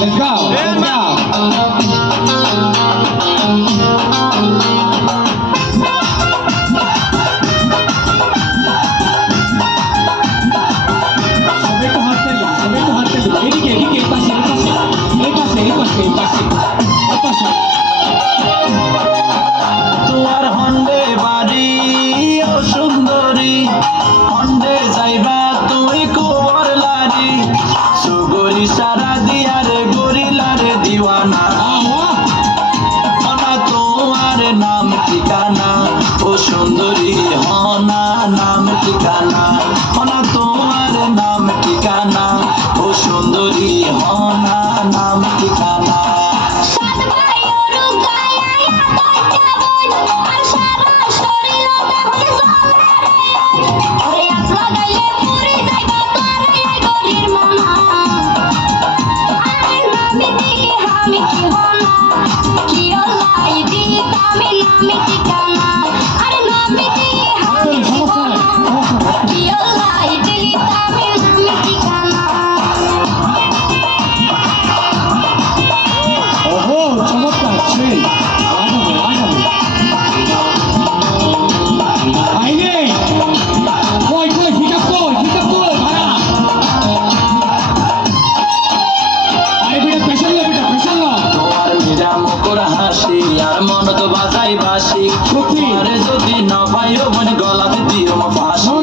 Let's go. Let's go. তোমার হন্ডে বাড়ি ও সুন্দরী, হন্ডে যাইবা তুই কুবর লারি, সুগরি সারা দিয়ারে গরিলারে দিওয়ানা, হনা তোমার নাম ঠিকানা, ও সুন্দরী হনা নাম ঠিকানা, হনা তোমার নাম ঠিকানা, ও সুন্দরী হনা নাম ঠিকানা। আর মন তো বাজাই বাসি, আরে যদি না পাইও মনে গলাতে দিও ফাঁসি।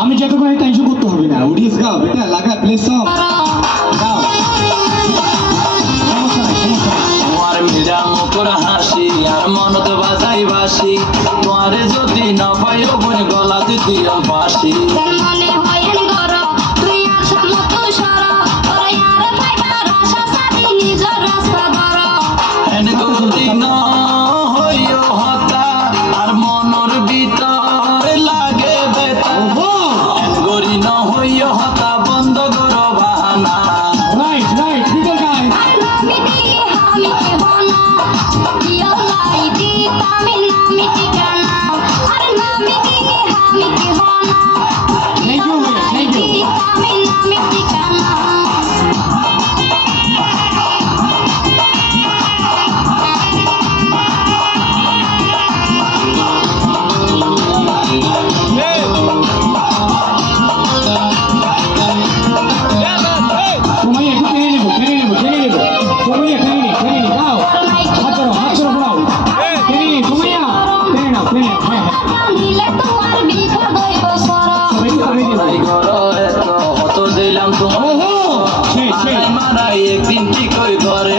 আমি যতক্ষণ টেনশন করতে হবে না। অডিয়েন্স গাও বেটা, লাগা প্লে সং গাও। তোমার মেরা মুখর হাসি আর মন তো বাজাই বাসি, তোমারে যদি না পাইও মনে গলাতে দিও ফাঁসি। আর মনর ভিতর লাগে বেতা, গরি ন হইও হতা বন্ধ কর বাহানা। Right right people guys. Thank you, thank you. দিলাম তোমার মারাই একদিন ঠিক করে ঘরে